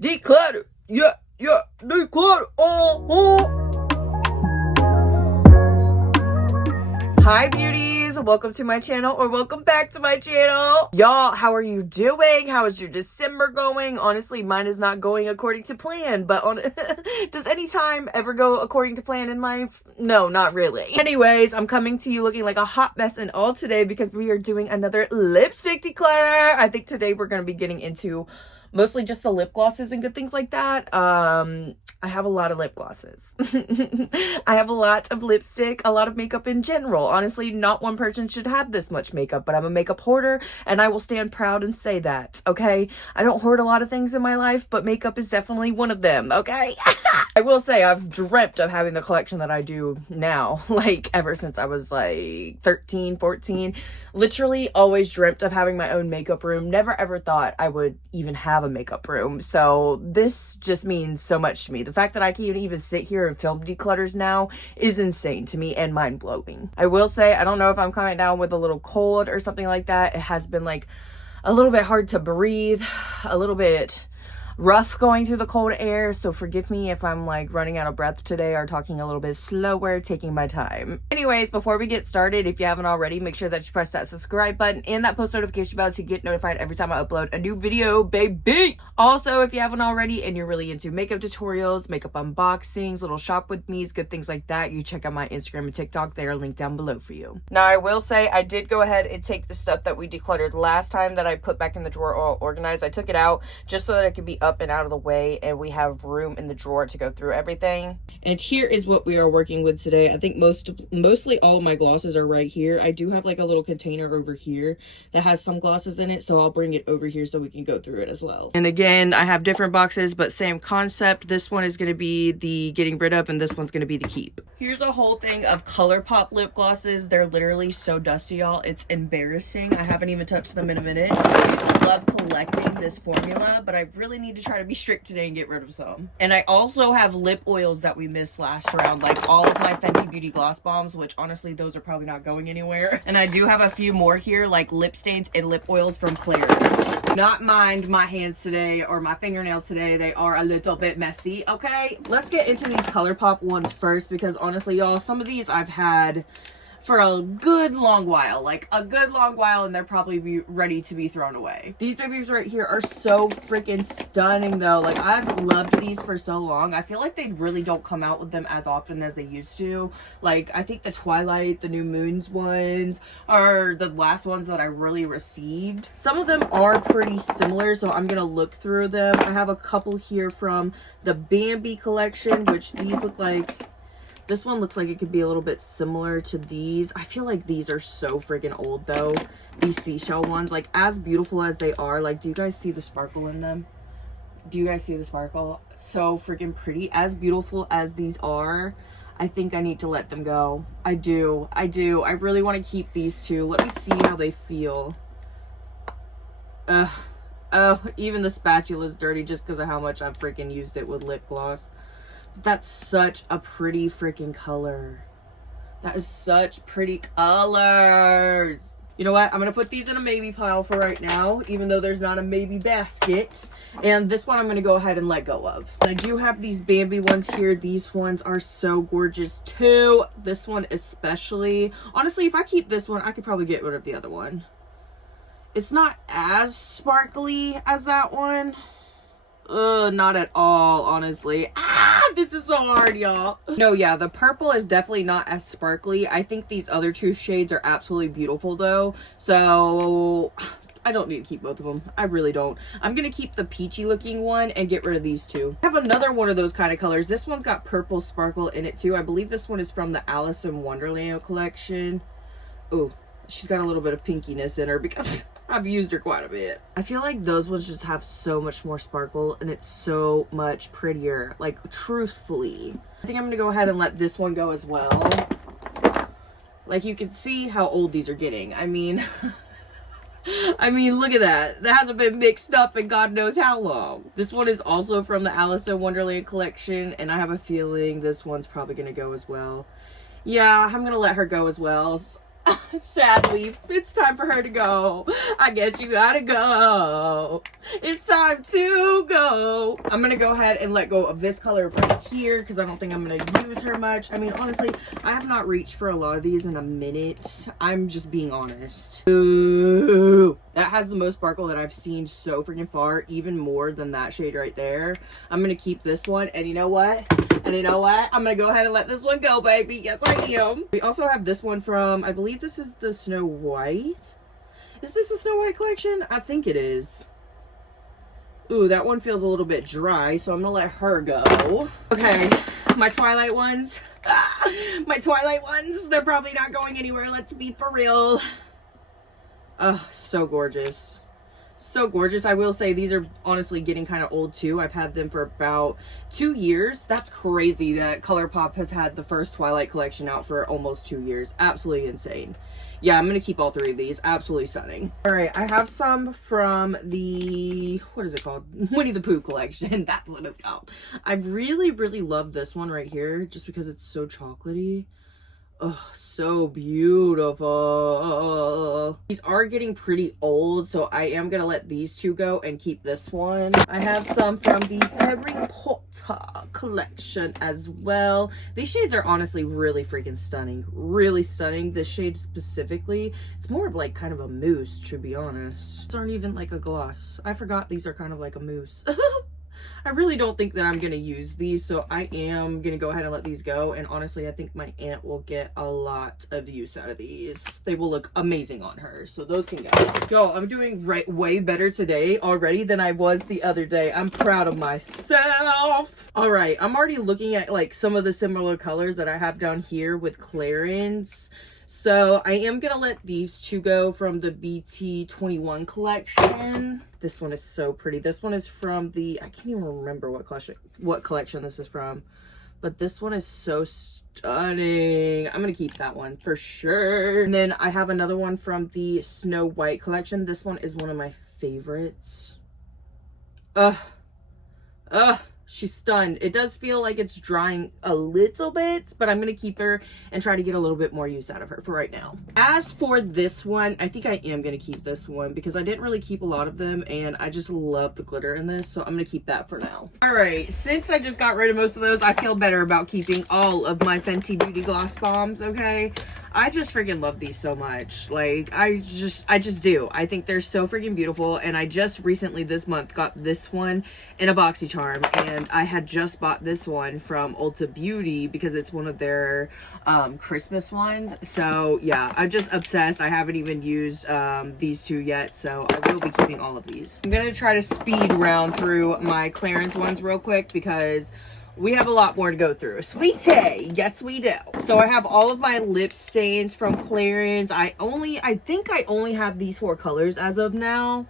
Declutter. Yeah, declutter. Hi beauties, welcome to my channel, or welcome back to my channel. Y'all, how are you doing? How is your December going? Honestly, mine is not going according to plan, but does any time ever go according to plan in life? No, not really. Anyways, I'm coming to you looking like a hot mess and all today because we are doing another lipstick declutter. I think today we're going to be getting into mostly just the lip glosses and good things like that. I have a lot of lip glosses. I have a lot of lipstick, a lot of makeup in general. Honestly, not one person should have this much makeup, but I'm a makeup hoarder and I will stand proud and say that, okay? I don't hoard a lot of things in my life, but makeup is definitely one of them, okay? I will say I've dreamt of having the collection that I do now, like ever since I was like 13, 14. Literally always dreamt of having my own makeup room. Never ever thought I would even have a makeup room. So this just means so much to me. The fact that I can even sit here and film declutters now is insane to me and mind-blowing. I will say, I don't know if I'm coming down with a little cold or something like that. It has been like a little bit hard to breathe, a little bit rough going through the cold air, so forgive me if I'm like running out of breath today or talking a little bit slower, taking my time. Anyways, before we get started, if you haven't already, make sure that you press that subscribe button and that post notification bell to get notified every time I upload a new video, baby. Also, if you haven't already and you're really into makeup tutorials, makeup unboxings, little shop with me's, good things like that, you check out my Instagram and TikTok. They are linked down below for you. Now, I will say I did go ahead and take the stuff that we decluttered last time that I put back in the drawer all organized. I took it out just so that it could be up and out of the way and we have room in the drawer to go through everything. And here is what we are working with today. I think mostly all of my glosses are right here. I do have like a little container over here that has some glosses in it, so I'll bring it over here so we can go through it as well. And again, I have different boxes but same concept. This one is going to be the getting rid of and this one's going to be the keep. Here's a whole thing of ColourPop lip glosses. They're literally so dusty, y'all. It's embarrassing. I haven't even touched them in a minute. I used to love collecting this formula, but I really need to try to be strict today and get rid of some. And I also have lip oils that we missed last round, like all of my Fenty Beauty gloss bombs, which honestly those are probably not going anywhere. And I do have a few more here, like lip stains and lip oils from Claire's. Not mind my hands today or my fingernails today. They are a little bit messy, okay? Let's get into these ColourPop ones first because honestly, y'all, some of these I've had for a good long while, and they're probably ready to be thrown away. These babies right here are so freaking stunning though. Like, I've loved these for so long. I feel like they really don't come out with them as often as they used to. Like, I think the Twilight, the New Moons ones are the last ones that I really received. Some of them are pretty similar, so I'm gonna look through them. I have a couple here from the Bambi collection, which these look like. This one looks like it could be a little bit similar to these. I feel like these are so freaking old though. These seashell ones, like as beautiful as they are, like do you guys see the sparkle in them? Do you guys see the sparkle? So freaking pretty. As beautiful as these are, I think I need to let them go. I do. I really want to keep these two. Let me see how they feel. Oh, even the spatula is dirty just because of how much I've freaking used it with lip gloss. That's such a pretty freaking color. That is such pretty colors. You know what? I'm going to put these in a maybe pile for right now, even though there's not a maybe basket. And this one I'm going to go ahead and let go of. And I do have these Bambi ones here. These ones are so gorgeous too. This one especially. Honestly, if I keep this one, I could probably get rid of the other one. It's not as sparkly as that one. Not at all, honestly. This is so hard, y'all. No, yeah, the purple is definitely not as sparkly. I think these other two shades are absolutely beautiful, though. So, I don't need to keep both of them. I really don't. I'm gonna keep the peachy looking one and get rid of these two. I have another one of those kind of colors. This one's got purple sparkle in it, too. I believe this one is from the Alice in Wonderland collection. Oh, she's got a little bit of pinkiness in her because I've used her quite a bit. I feel like those ones just have so much more sparkle and it's so much prettier. Like, truthfully. I think I'm gonna go ahead and let this one go as well. Like, you can see how old these are getting. I mean, look at that. That hasn't been mixed up in God knows how long. This one is also from the Alice in Wonderland collection, and I have a feeling this one's probably gonna go as well. Yeah, I'm gonna let her go as well. Sadly, it's time for her to go. I guess you gotta go. It's time to go. I'm gonna go ahead and let go of this color right here because I don't think I'm gonna use her much. I mean, honestly, I have not reached for a lot of these in a minute. I'm just being honest. Ooh, that has the most sparkle that I've seen so freaking far, even more than that shade right there. I'm gonna keep this one, and you know what? I'm gonna go ahead and let this one go, baby. Yes, I am. We also have this one from, I believe this is the Snow White. Is this the Snow White collection? I think it is. Ooh, that one feels a little bit dry, so I'm gonna let her go. Okay, my Twilight ones. My Twilight ones, they're probably not going anywhere. Let's be for real. Oh, so gorgeous. So gorgeous. I will say these are honestly getting kind of old too. I've had them for about 2 years. That's crazy that ColourPop has had the first Twilight collection out for almost 2 years. Absolutely insane. Yeah, I'm gonna keep all 3 of these. Absolutely stunning. All right, I have some from the, what is it called? Winnie the Pooh collection. That's what it's called. I really love this one right here just because it's so chocolatey. Oh, so beautiful. These are getting pretty old, so I am gonna let these 2 go and keep this one. I have some from the Harry Potter collection as well. These shades are honestly really freaking stunning. Really stunning. This shade specifically, it's more of like kind of a mousse, to be honest. These aren't even like a gloss. I forgot these are kind of like a mousse. I really don't think that I'm going to use these, so I am going to go ahead and let these go. And honestly, I think my aunt will get a lot of use out of these. They will look amazing on her, so those can go. Yo, I'm doing way better today already than I was the other day. I'm proud of myself. All right, I'm already looking at like some of the similar colors that I have down here with Clarins. So I am going to let these 2 go from the BT21 collection. This one is so pretty. This one is from the, I can't even remember what collection this is from. But this one is so stunning. I'm going to keep that one for sure. And then I have another one from the Snow White collection. This one is one of my favorites. She's stunned. It does feel like it's drying a little bit, but I'm going to keep her and try to get a little bit more use out of her for right now. As for this one, I think I am going to keep this one because I didn't really keep a lot of them and I just love the glitter in this, so I'm going to keep that for now. All right, since I just got rid of most of those, I feel better about keeping all of my Fenty Beauty Gloss Bombs, okay? I just freaking love these so much. Like, I just do. I think they're so freaking beautiful, and I just recently this month got this one in a BoxyCharm, and I had just bought this one from Ulta Beauty because it's one of their Christmas ones. So yeah, I'm just obsessed. I haven't even used these 2 yet, so I will be keeping all of these. I'm gonna try to speed round through my Clarins ones real quick because we have a lot more to go through. Sweetie, yes we do. So I have all of my lip stains from Clarins. I think I only have these 4 colors as of now.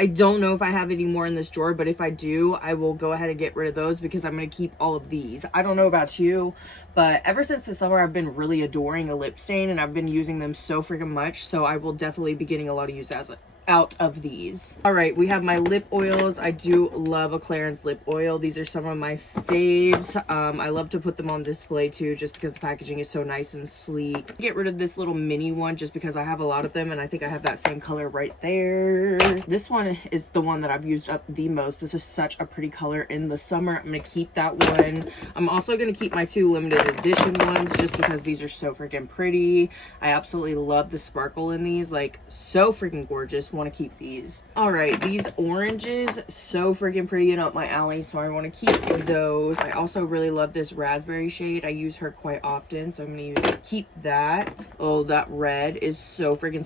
I don't know if I have any more in this drawer, but if I do, I will go ahead and get rid of those because I'm going to keep all of these. I don't know about you, but ever since the summer, I've been really adoring a lip stain and I've been using them so freaking much. So I will definitely be getting a lot of use out of these. All right, we have my lip oils. I do love a Clarins lip oil. These are some of my faves. I love to put them on display too, just because the packaging is so nice and sleek. Get rid of this little mini one just because I have a lot of them and I think I have that same color right there. This one is the one that I've used up the most. This is such a pretty color in the summer. I'm gonna keep that one. I'm also gonna keep my 2 limited edition ones just because these are so freaking pretty. I absolutely love the sparkle in these, like so freaking gorgeous. Want to keep these. All right, these oranges, so freaking pretty and up my alley, so I want to keep those. I also really love this raspberry shade. I use her quite often, so I'm going to keep that. Oh, that red is so freaking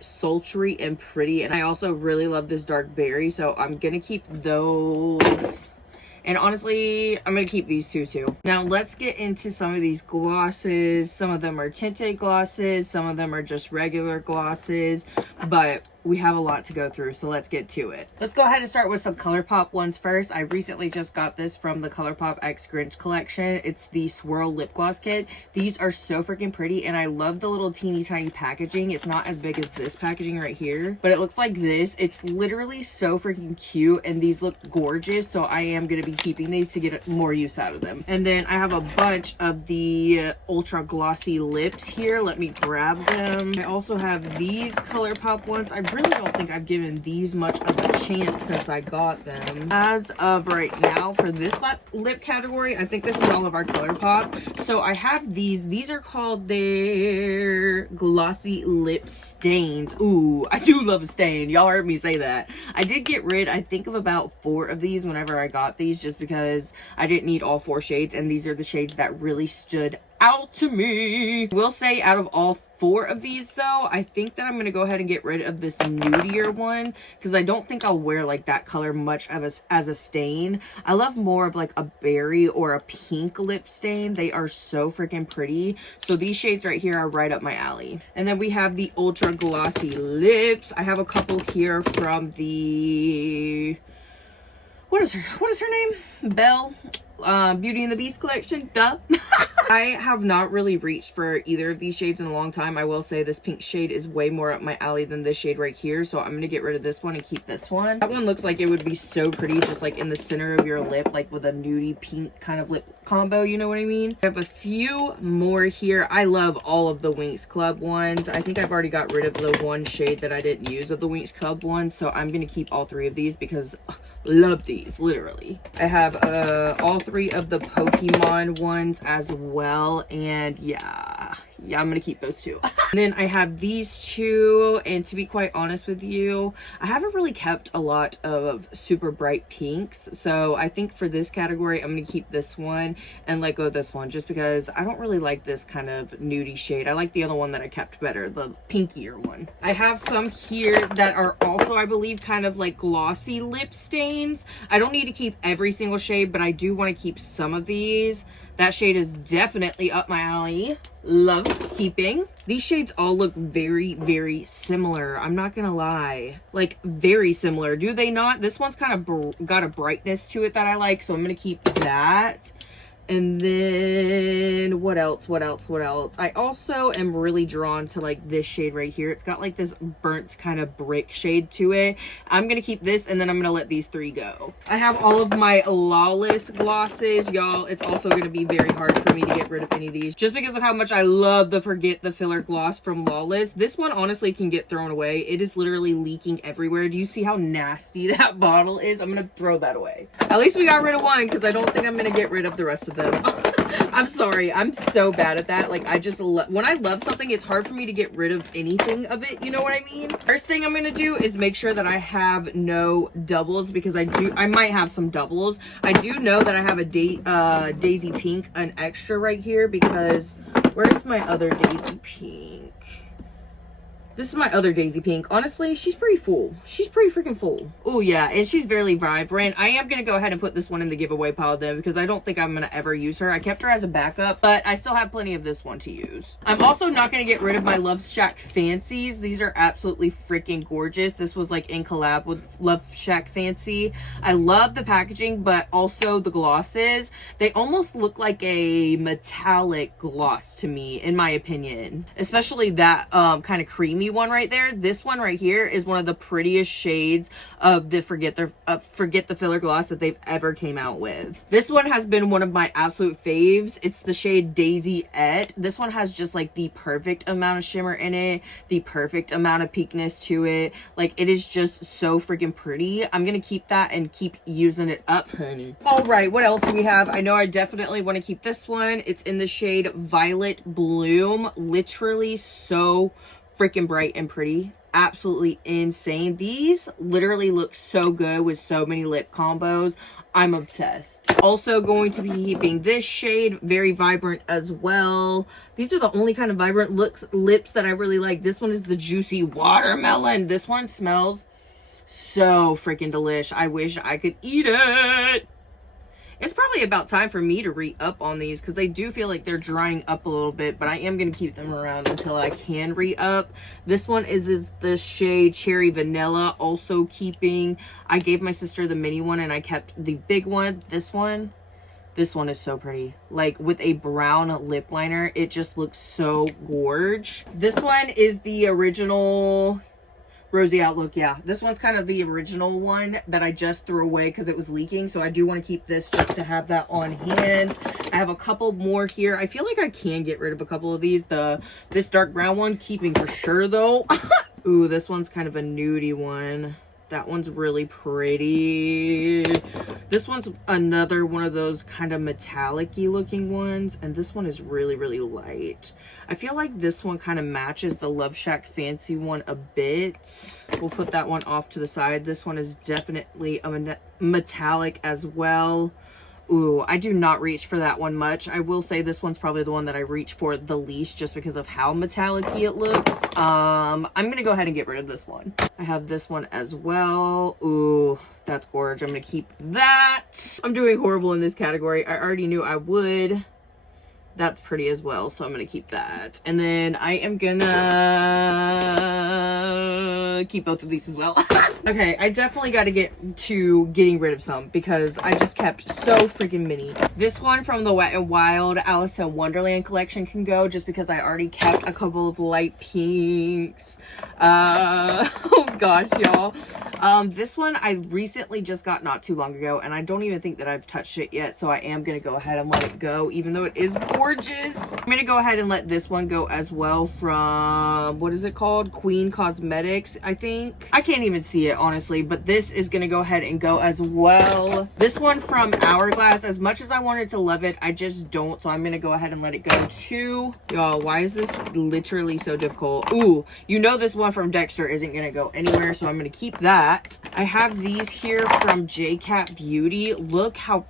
sultry and pretty, and I also really love this dark berry, so I'm going to keep those. And honestly, I'm going to keep these 2 too. Now, let's get into some of these glosses. Some of them are tinted glosses. Some of them are just regular glosses. But we have a lot to go through, so let's get to it. Let's go ahead and start with some ColourPop ones first. I recently just got this from the ColourPop X Grinch collection. It's the Swirl Lip Gloss Kit. These are so freaking pretty, and I love the little teeny tiny packaging. It's not as big as this packaging right here, but it looks like this. It's literally so freaking cute, and these look gorgeous, so I am going to be keeping these to get more use out of them. And then I have a bunch of the ultra glossy lips here. Let me grab them. I also have these ColourPop ones. I really don't think I've given these much of a chance since I got them. As of right now, for this lip category, I think this is all of our ColourPop. So I have these. These are called their glossy lip stains. Ooh, I do love a stain. Y'all heard me say that. I did get rid, I think, of about 4 of these whenever I got these, just because I didn't need all 4 shades, and these are the shades that really stood out to me. I will say, out of all 4 of these though, I think that I'm gonna go ahead and get rid of this nudier one, because I don't think I'll wear like that color much of as a stain. I love more of like a berry or a pink lip stain. They are so freaking pretty. So these shades right here are right up my alley. And then we have the ultra glossy lips. I have a couple here from the, what is her name? Belle. Beauty and the Beast collection, duh. I have not really reached for either of these shades in a long time. I will say this pink shade is way more up my alley than this shade right here, so I'm going to get rid of this one and keep this one. That one looks like it would be so pretty just like in the center of your lip, like with a nudie pink kind of lip combo, you know what I mean? I have a few more here. I love all of the Winx Club ones. I think I've already got rid of the one shade that I didn't use of the Winx Club ones, so I'm going to keep all 3 of these because love these, literally. I have all 3 of the Pokemon ones as well, and yeah, I'm gonna keep those 2. And then I have these 2, and to be quite honest with you, I haven't really kept a lot of super bright pinks, so I think for this category I'm gonna keep this one and let go of this one, just because I don't really like this kind of nudie shade. I like the other one that I kept better, the pinkier one. I have some here that are also, I believe, kind of like glossy lip stains. I don't need to keep every single shade, but I do want to keep some of these. That shade is definitely up my alley. Love keeping. These shades all look very, very similar. I'm not gonna lie. Like, very similar. Do they not? This one's kind of got a brightness to it that I like, so I'm gonna keep that. And then what else? I also am really drawn to like this shade right here. It's got like this burnt kind of brick shade to it. I'm gonna keep this, and then I'm gonna let these 3 go. I have all of my Lawless glosses, y'all. It's also gonna be very hard for me to get rid of any of these just because of how much I love the Forget the Filler gloss from Lawless. This one honestly can get thrown away. It is literally leaking everywhere. Do you see how nasty that bottle is? I'm gonna throw that away. At least we got rid of one, because I don't think I'm gonna get rid of the rest of them. I'm sorry, I'm so bad at that. Like, I just when I love something, it's hard for me to get rid of anything of it, you know what I mean? First thing I'm gonna do is make sure that I have no doubles, because I might have some doubles. I do know that I have a Daisy Pink, an extra right here, because where's my other Daisy Pink? This is my other Daisy Pink. Honestly, she's pretty full. She's pretty freaking full. Oh, yeah, and she's very vibrant. I am going to go ahead and put this one in the giveaway pile then, because I don't think I'm going to ever use her. I kept her as a backup, but I still have plenty of this one to use. I'm also not going to get rid of my Love Shack Fancies. These are absolutely freaking gorgeous. This was like in collab with Love Shack Fancy. I love the packaging, but also the glosses. They almost look like a metallic gloss to me, in my opinion. Especially that kind of creamy one right there. This one right here is one of the prettiest shades of the Forget the Filler gloss that they've ever came out with. This one has been one of my absolute faves. It's the shade Daisy Et. This one has just like the perfect amount of shimmer in it, the perfect amount of peakness to it. Like, it is just so freaking pretty. I'm gonna keep that and keep using it up, honey. All right, what else do we have? I know I definitely want to keep this one. It's in the shade Violet Bloom. Literally so freaking bright and pretty. Absolutely insane. These literally look so good with so many lip combos. I'm obsessed. Also going to be keeping this shade, very vibrant as well. These are the only kind of vibrant lips that I really like. This one is the Juicy Watermelon. This one smells so freaking delish. I wish I could eat it. It's probably probably about time for me to re-up on these because they do feel like they're drying up a little bit, but I am going to keep them around until I can re-up. This one is the shade Cherry Vanilla, also keeping. I gave my sister the mini one and I kept the big one. This one is so pretty. Like with a brown lip liner, it just looks so gorge. This one is the original Rosy Outlook. Yeah, this one's kind of the original one that I just threw away because it was leaking. So I do want to keep this just to have that on hand. I have a couple more here. I feel like I can get rid of a couple of these. This dark brown one, keeping for sure though. Ooh, this one's kind of a nudie one. That one's really pretty. This one's another one of those kind of metallic-y looking ones. And this one is really, really light. I feel like this one kind of matches the Love Shack Fancy one a bit. We'll put that one off to the side. This one is definitely a metallic as well. Ooh, I do not reach for that one much. I will say this one's probably the one that I reach for the least just because of how metallic-y it looks. I'm going to go ahead and get rid of this one. I have this one as well. Ooh, that's gorgeous. I'm going to keep that. I'm doing horrible in this category. I already knew I would. That's pretty as well, so I'm going to keep that. And then I am going to keep both of these as well. Okay, I definitely got to get to getting rid of some because I just kept so freaking many. This one from the Wet n Wild Alice in Wonderland collection can go just because I already kept a couple of light pinks. Oh gosh, y'all. This one I recently just got not too long ago, and I don't even think that I've touched it yet, so I am going to go ahead and let it go, even though it is gorgeous. I'm going to go ahead and let this one go as well from, what is it called? Queen Cosmetics, I think. I can't even see it, honestly, but this is going to go ahead and go as well. This one from Hourglass, as much as I wanted to love it, I just don't, so I'm going to go ahead and let it go too. Y'all, why is this literally so difficult? Ooh, you know this one from Dexter isn't going to go anywhere, so I'm going to keep that. I have these here from JCat Beauty. Look how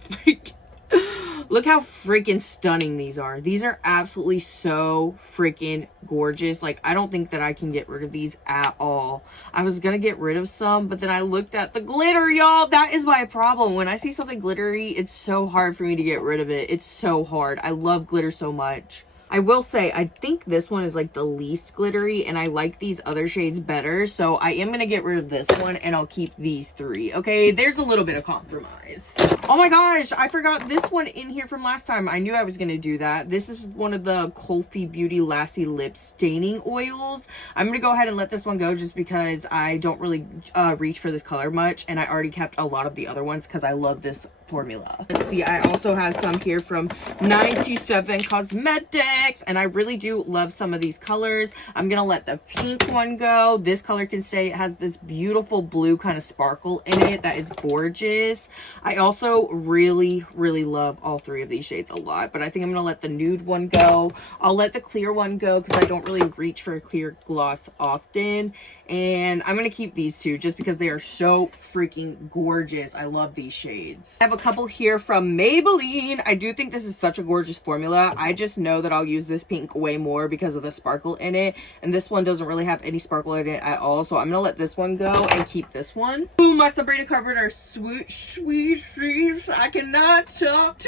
freaking stunning these are. These are absolutely so freaking gorgeous. Like, I don't think that I can get rid of these at all. I was gonna get rid of some, but then I looked at the glitter, y'all. That is my problem. When I see something glittery, it's so hard for me to get rid of it. It's so hard. I love glitter so much. I will say, I think this one is like the least glittery, and I like these other shades better. So I am going to get rid of this one, and I'll keep these three. Okay, there's a little bit of compromise. Oh my gosh, I forgot this one in here from last time. I knew I was going to do that. This is one of the Colfie Beauty Lassie Lip Staining Oils. I'm going to go ahead and let this one go just because I don't really reach for this color much, and I already kept a lot of the other ones because I love this formula. Let's see, I also have some here from 97 Cosmetics, and I really do love some of these colors. I'm gonna let the pink one go. This color can stay. It has this beautiful blue kind of sparkle in it that is gorgeous. I also really love all three of these shades a lot, but I think I'm gonna let the nude one go. I'll let the clear one go because I don't really reach for a clear gloss often, and I'm gonna keep these two just because they are so freaking gorgeous. I love these shades. I have a couple here from Maybelline. I do think this is such a gorgeous formula. I just know that I'll use this pink way more because of the sparkle in it, and this one doesn't really have any sparkle in it at all, so I'm gonna let this one go and keep this one. Ooh, my Sabrina Carpenter sweet I cannot talk.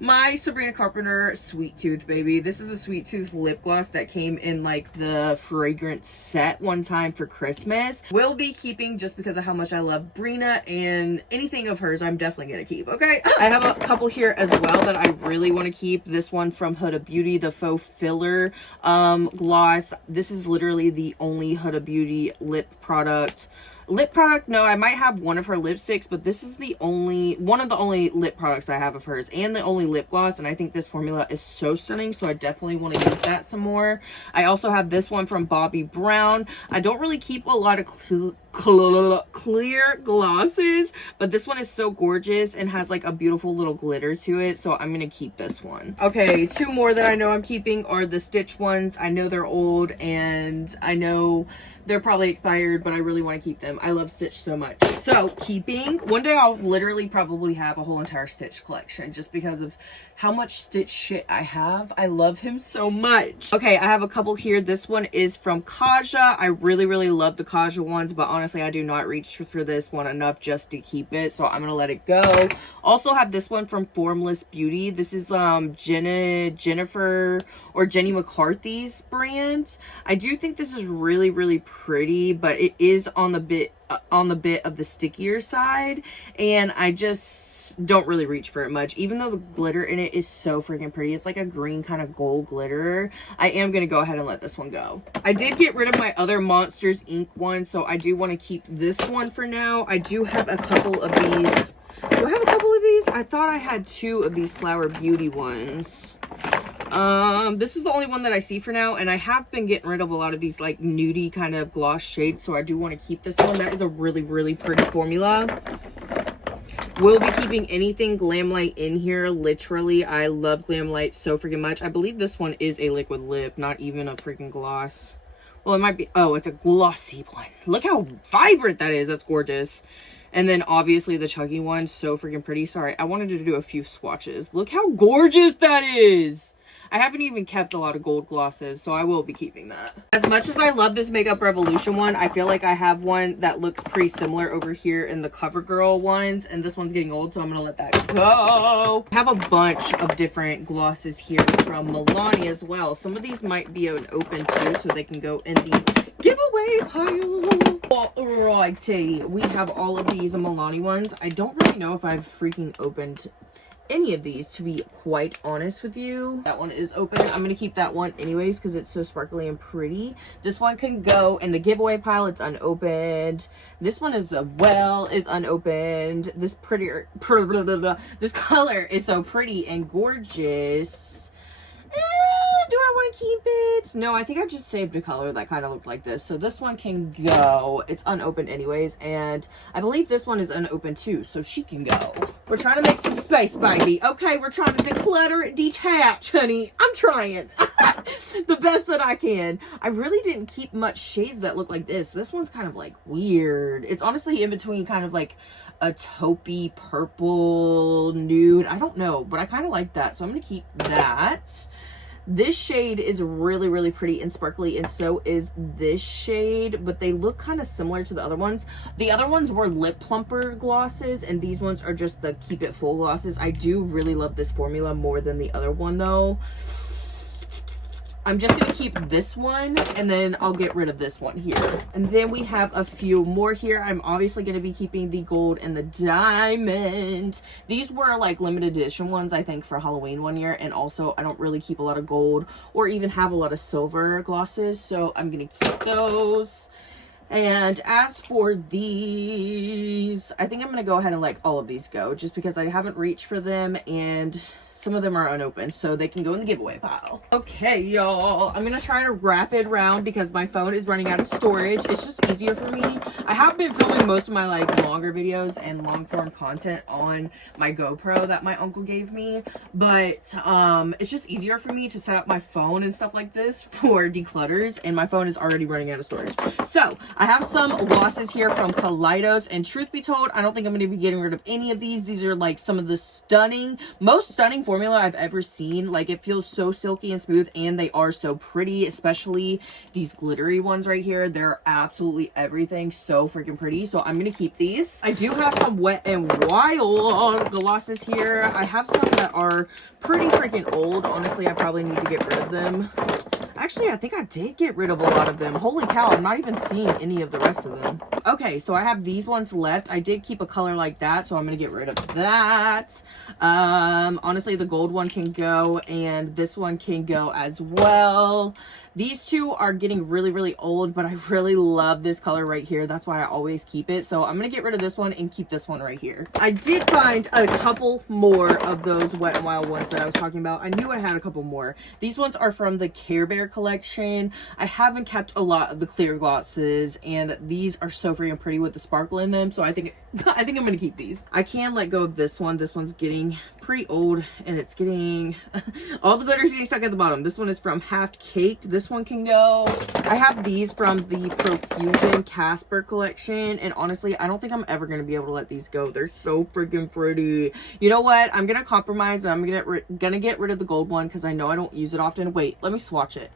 My Sabrina Carpenter Sweet Tooth, baby. This is a Sweet Tooth lip gloss that came in like the fragrance set one time for Christmas. Will be keeping just because of how much I love Brina, and anything of hers I'm definitely gonna keep. Okay, I have a couple here as well that I really want to keep. This one from Huda Beauty, the faux filler gloss. This is literally the only Huda Beauty lip product. No, I might have one of her lipsticks, but this is one of the only lip products I have of hers, and the only lip gloss, and I think this formula is so stunning, so I definitely want to use that some more. I also have this one from Bobbi Brown. I don't really keep a lot of clear glosses, but this one is so gorgeous and has like a beautiful little glitter to it, so I'm gonna keep this one. Okay, two more that I know I'm keeping are the Stitch ones. I know they're old, and I know they're probably expired, but I really want to keep them. I love Stitch so much. So, keeping. One day I'll literally probably have a whole entire Stitch collection just because of how much Stitch shit I have. I love him so much. Okay, I have a couple here. This one is from Kaja. I really love the Kaja ones, but honestly, honestly, I do not reach for this one enough just to keep it, so I'm gonna let it go. Also have this one from Formless Beauty. This is Jennifer or Jenny McCarthy's brand. I do think this is really, really pretty, but it is on the bit of the stickier side, and I just don't really reach for it much, even though the glitter in it is so freaking pretty. It's like a green kind of gold glitter. I am gonna go ahead and let this one go. I did get rid of my other Monsters Inc. one, so I do want to keep this one for now. I do have a couple of these. Do I have a couple of these? I thought I had 2 of these Flower Beauty ones. This is the only one that I see for now, and I have been getting rid of a lot of these like nudie kind of gloss shades, so I do want to keep this one. That is a really, really pretty formula. We'll be keeping anything Glam Light in here. Literally, I love Glam Light so freaking much. I believe this one is a liquid lip, not even a freaking gloss. Well, it might be. Oh, it's a glossy one. Look how vibrant that is. That's gorgeous. And then obviously the chuggy one, so freaking pretty. Sorry, I wanted to do a few swatches. Look how gorgeous that is. I haven't even kept a lot of gold glosses, so I will be keeping that. As much as I love this Makeup Revolution one, I feel like I have one that looks pretty similar over here in the CoverGirl ones, and this one's getting old, so I'm gonna let that go. I have a bunch of different glosses here from Milani as well. Some of these might be an open too, so they can go in the giveaway pile. Alrighty, we have all of these Milani ones. I don't really know if I've freaking opened any of these, to be quite honest with you. That one is open. I'm gonna keep that one anyways because it's so sparkly and pretty. This one can go in the giveaway pile. It's unopened. This one is unopened. This this color is so pretty and gorgeous. Do I want to keep it? No, I think I just saved a color that kind of looked like this. So this one can go. It's unopened anyways. And I believe this one is unopened too. So she can go. We're trying to make some space, baby. Okay, we're trying to declutter it, detach, honey. I'm trying. The best that I can. I really didn't keep much shades that look like this. This one's kind of like weird. It's honestly in between kind of like a taupey purple nude. I don't know, but I kind of like that. So I'm going to keep that. This shade is really, really pretty and sparkly, and so is this shade, but they look kind of similar to the other ones. The other ones were lip plumper glosses, and these ones are just the keep it full glosses. I do really love this formula more than the other one though. I'm just going to keep this one, and then I'll get rid of this one here. And then we have a few more here. I'm obviously going to be keeping the gold and the diamond. These were like limited edition ones, I think, for Halloween one year. And also, I don't really keep a lot of gold or even have a lot of silver glosses, so I'm going to keep those. And as for these, I think I'm going to go ahead and let all of these go just because I haven't reached for them, and some of them are unopened, so they can go in the giveaway pile. Okay, y'all. I'm going to try to rapid round because my phone is running out of storage. It's just easier for me. I have been filming most of my like longer videos and long form content on my GoPro that my uncle gave me, but it's just easier for me to set up my phone and stuff like this for declutters, and my phone is already running out of storage. So I have some glosses here from Kaleidos, and truth be told, I don't think I'm going to be getting rid of any of these. These are like some of the most stunning formula I've ever seen. Like, it feels so silky and smooth, and they are so pretty, especially these glittery ones right here. They're absolutely everything, so freaking pretty. So I'm gonna keep these. I do have some Wet and Wild glosses here. I have some that are pretty freaking old. Honestly, I probably need to get rid of them. Actually, I think I did get rid of a lot of them. Holy cow, I'm not even seeing any of the rest of them. Okay, so I have these ones left. I did keep a color like that, so I'm going to get rid of that. Honestly, the gold one can go, and this one can go as well. These two are getting really, really old, but I really love this color right here. That's why I always keep it. So I'm going to get rid of this one and keep this one right here. I did find a couple more of those Wet n Wild ones that I was talking about. I knew I had a couple more. These ones are from the Care Bear collection. I haven't kept a lot of the clear glosses, and these are so freaking pretty with the sparkle in them. So I think I'm going to keep these. I can let go of this one. This one's getting pretty old, and it's getting all the glitter's getting stuck at the bottom. This one is from Half Caked. This one can go. I have these from the Profusion Casper collection, and honestly, I don't think I'm ever going to be able to let these go. They're so freaking pretty. You know what? I'm going to compromise, and I'm gonna get rid of the gold one because I know I don't use it often. Wait, let me swatch it.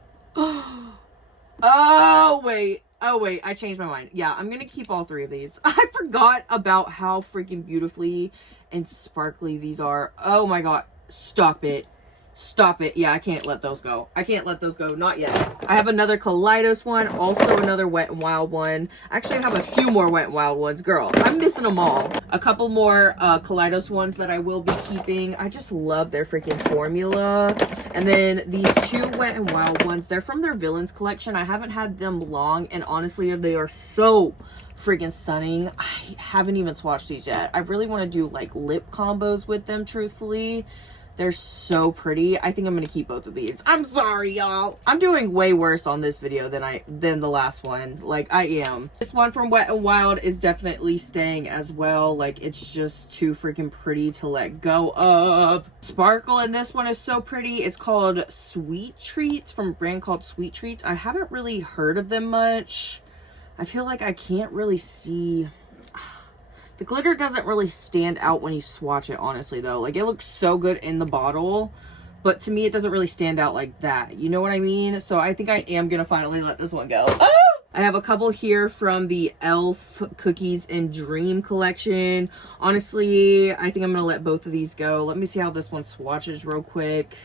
Oh, wait. Oh, wait, I changed my mind. Yeah, I'm gonna keep all 3 of these. I forgot about how freaking beautifully and sparkly these are. Oh my god. Stop it. Stop it. Yeah, I can't let those go. I can't let those go. Not yet. I have another Kaleidos one. Also another Wet n Wild one. Actually, I have a few more Wet n Wild ones. Girl, I'm missing them all. A couple more Kaleidos ones that I will be keeping. I just love their freaking formula. And then these 2 Wet n Wild ones. They're from their Villains collection. I haven't had them long. And honestly, they are so freaking stunning. I haven't even swatched these yet. I really want to do like lip combos with them, truthfully. They're so pretty. I think I'm gonna keep both of these. I'm sorry, y'all. I'm doing way worse on this video than the last one. Like, I am. This one from Wet n Wild is definitely staying as well. Like, it's just too freaking pretty to let go of. Sparkle in this one is so pretty. It's called Sweet Treats, from a brand called Sweet Treats. I haven't really heard of them much. I feel like I can't really see... The glitter doesn't really stand out when you swatch it, honestly, though. Like, it looks so good in the bottle, but to me, it doesn't really stand out like that. You know what I mean? So I think I am going to finally let this one go. Ah! I have a couple here from the e.l.f. Cookies and Dream collection. Honestly, I think I'm going to let both of these go. Let me see how this one swatches real quick.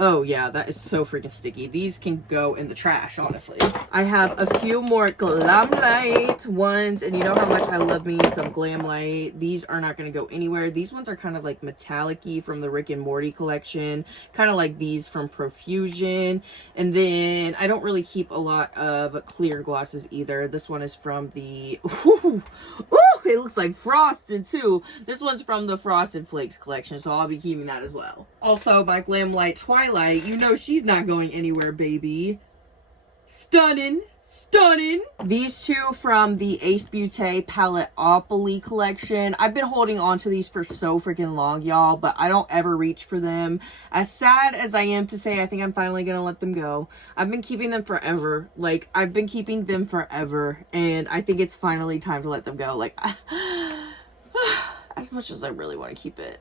Oh, yeah, that is so freaking sticky. These can go in the trash, honestly. I have a few more Glam Light ones, and you know how much I love me some Glam Light. These are not going to go anywhere. These ones are kind of like metallic-y from the Rick and Morty collection, kind of like these from Profusion. And then I don't really keep a lot of clear glosses either. This one is from the... Ooh, it looks like frosted, too. This one's from the Frosted Flakes collection, so I'll be keeping that as well. Also, my Glam Light Twilight, you know she's not going anywhere, baby. Stunning. Stunning. These 2 from the Ace Beauté Paletteopoly collection. I've been holding on to these for so freaking long, y'all, but I don't ever reach for them. As sad as I am to say, I think I'm finally gonna let them go. I've been keeping them forever. Like, I've been keeping them forever, and I think it's finally time to let them go. Like, as much as I really want to keep it.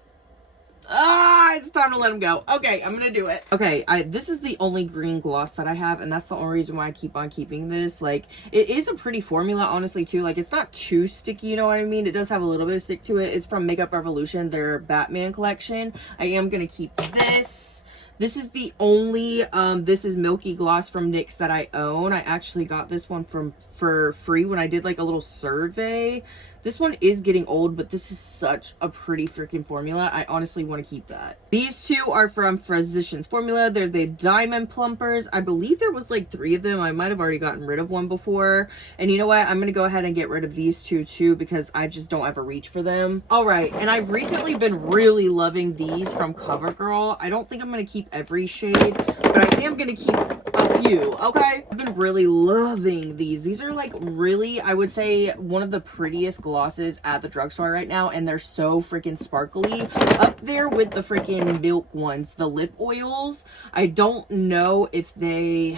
It's time to let them go. Okay, I'm gonna do it. Okay, this is the only green gloss that I have, and that's the only reason why I keep on keeping this. Like, it is a pretty formula, honestly, too. Like, it's not too sticky, you know what I mean? It does have a little bit of stick to it. It's from Makeup Revolution, their Batman collection. I am gonna keep this. This is the only, this is Milky Gloss from NYX that I own. I actually got this one for free when I did, like, a little survey. This one is getting old, but this is such a pretty freaking formula. I honestly want to keep that. These 2 are from Physicians Formula. They're the Diamond Plumpers. I believe there was like 3 of them. I might have already gotten rid of one before. And you know what? I'm going to go ahead and get rid of these 2 too, because I just don't ever reach for them. All right. And I've recently been really loving these from CoverGirl. I don't think I'm going to keep every shade, but I am going to keep a few, okay? I've been really loving these. These are like really, I would say, one of the prettiest glosses at the drugstore right now, and they're so freaking sparkly. Up there with the freaking Milk ones, the lip oils. I don't know if they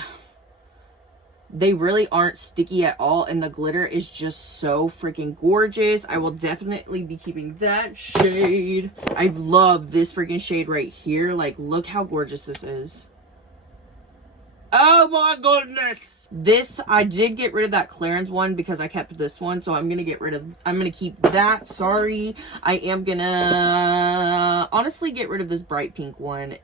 really aren't sticky at all, and the glitter is just so freaking gorgeous. I will definitely be keeping that shade. I love this freaking shade right here. Like, look how gorgeous this is. Oh my goodness. This, I did get rid of that Clarins one because I kept this one. So I'm going to keep that. Sorry. I am going to honestly get rid of this bright pink one.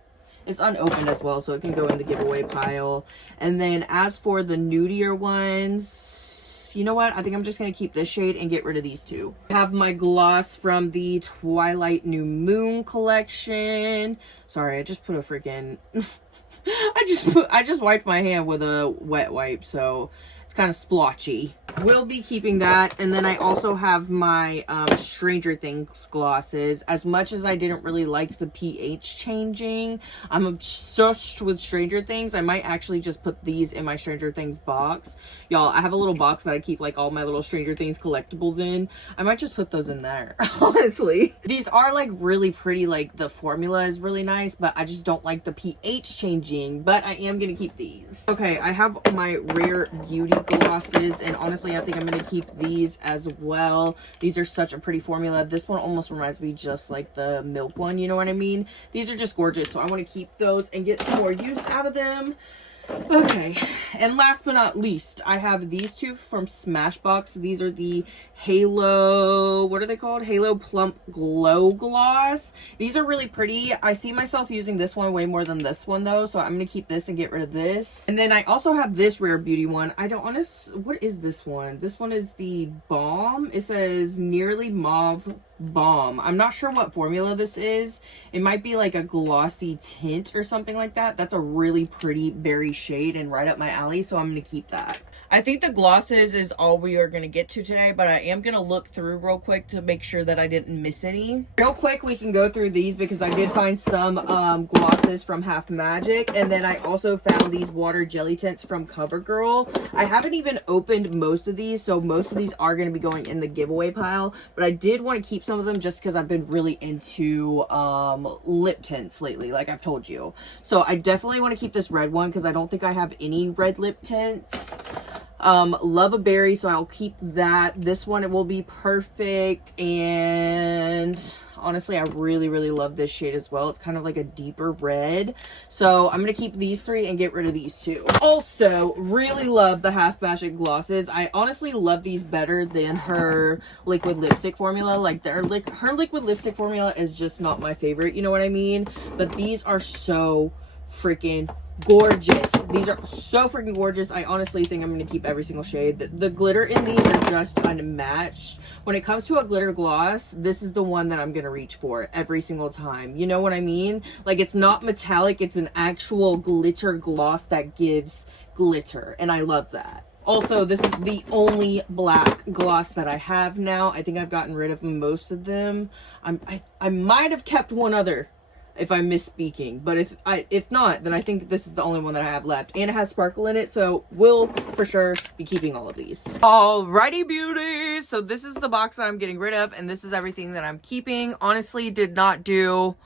It's unopened as well, so it can go in the giveaway pile. And then as for the nudier ones, you know what? I think I'm just going to keep this shade and get rid of these 2. I have my gloss from the Twilight New Moon collection. Sorry, I just put a freaking... I just wiped my hand with a wet wipe, so it's kind of splotchy. We'll be keeping that. And then I also have my Stranger Things glosses. As much as I didn't really like the pH changing, I'm obsessed with Stranger Things. I might actually just put these in my Stranger Things box. Y'all, I have a little box that I keep like all my little Stranger Things collectibles in. I might just put those in there, honestly. These are like really pretty, like the formula is really nice, but I just don't like the pH changing, but I am going to keep these. Okay, I have my Rare Beauty glosses, and honestly I think I'm going to keep these as well. These are such a pretty formula. This one almost reminds me just like the Milk one, you know what I mean? These are just gorgeous, so I want to keep those and get some more use out of them. Okay, and last but not least, I have these two from Smashbox. These are the Halo, what are they called? Halo Plump Glow Gloss. These are really pretty. I see myself using this one way more than this one though, so I'm going to keep this and get rid of this. And then I also have this Rare Beauty one. I don't want to, what is this one? This one is the Balm. It says Nearly Mauve Balm. I'm not sure what formula this is. It might be like a glossy tint or something like that. That's a really pretty berry shade and right up my alley, so I'm going to keep that. I think the glosses is all we are going to get to today, but I am going to look through real quick to make sure that I didn't miss any. Real quick, we can go through these because I did find some glosses from Half Magic, and then I also found these water jelly tints from CoverGirl. I haven't even opened most of these, so most of these are going to be going in the giveaway pile, but I did want to keep some of them just because I've been really into lip tints lately, like I've told you. So I definitely want to keep this red one because I don't think I have any red lip tints. Love a berry, so I'll keep that. This one, it will be perfect. And honestly, I really love this shade as well. It's kind of like a deeper red, so I'm gonna keep these three and get rid of these two. Also, really love the Half Magic glosses. I honestly love these better than her liquid lipstick formula. Like her liquid lipstick formula is just not my favorite, you know what I mean? But these are so freaking gorgeous. These are so freaking gorgeous. I honestly think I'm going to keep every single shade. The glitter in these are just unmatched. When it comes to a glitter gloss, this is the one that I'm going to reach for every single time. You know what I mean? Like, it's not metallic. It's an actual glitter gloss that gives glitter, and I love that. Also, this is the only black gloss that I have now. I think I've gotten rid of most of them. I might have kept one other if I'm misspeaking, but if not, then I think this is the only one that I have left, and it has sparkle in it, so we'll for sure be keeping all of these. Alrighty, beauties, so this is the box that I'm getting rid of, and this is everything that I'm keeping. Honestly, did not do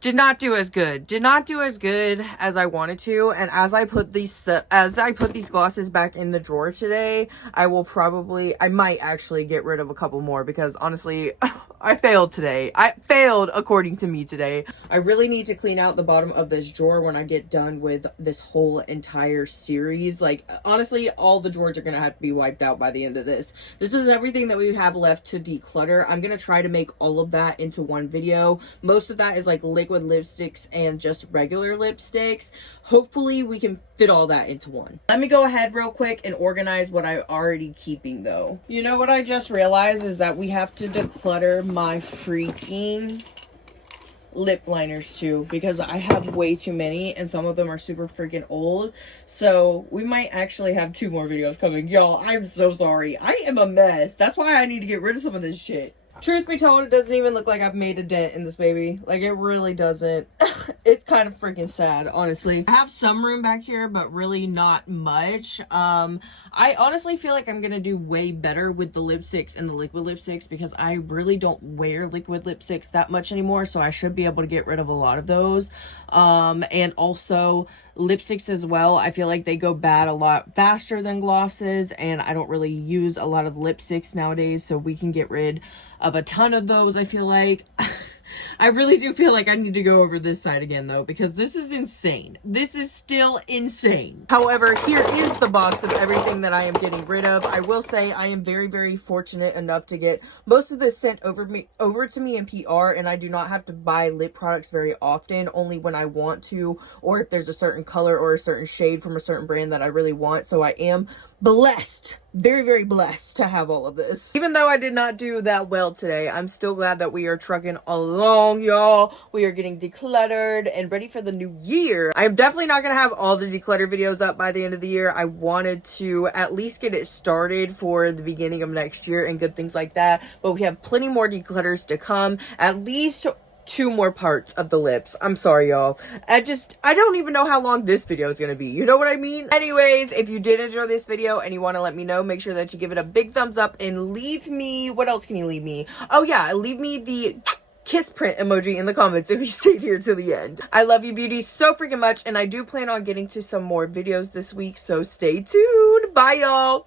as good as I wanted to, and as I put these glosses back in the drawer today, I might actually get rid of a couple more because honestly I failed today. I failed according to me today. I really need to clean out the bottom of this drawer when I get done with this whole entire series. Like, honestly, all the drawers are gonna have to be wiped out by the end of this. This is everything that we have left to declutter. I'm gonna try to make all of that into one video. Most of that is like liquid lipsticks and just regular lipsticks. Hopefully we can fit all that into one. Let me go ahead real quick and organize what I'm already keeping though. You know what I just realized is that we have to declutter my freaking lip liners too, because I have way too many and some of them are super freaking old, so we might actually have 2 more videos coming. Y'all, I'm so sorry. I am a mess. That's why I need to get rid of some of this shit. Truth be told, it doesn't even look like I've made a dent in this baby. Like, it really doesn't. It's kind of freaking sad, honestly. I have some room back here, but really not much. I honestly feel like I'm gonna do way better with the lipsticks and the liquid lipsticks because I really don't wear liquid lipsticks that much anymore, so I should be able to get rid of a lot of those. And also lipsticks as well. I feel like they go bad a lot faster than glosses, and I don't really use a lot of lipsticks nowadays, so we can get rid of a ton of those, I feel like. I really do feel like I need to go over this side again though, because this is insane. This is still insane. However, here is the box of everything that I am getting rid of. I will say I am very fortunate enough to get most of this sent over to me in PR, and I do not have to buy lip products very often, only when I want to, or if there's a certain color or a certain shade from a certain brand that I really want. So I am blessed, very blessed to have all of this. Even though I did not do that well today, I'm still glad that we are trucking along, y'all. We are getting decluttered and ready for the new year. I'm definitely not gonna have all the declutter videos up by the end of the year. I wanted to at least get it started for the beginning of next year and good things like that, but we have plenty more declutters to come. At least 2 more parts of the lips. I'm sorry, y'all. I don't even know how long this video is gonna be. You know what I mean? Anyways, if you did enjoy this video and you want to let me know, make sure that you give it a big thumbs up and leave me, what else can you leave me? Oh yeah, leave me the kiss print emoji in the comments if you stayed here to the end. I love you beauties so freaking much, and I do plan on getting to some more videos this week, so stay tuned. Bye, y'all.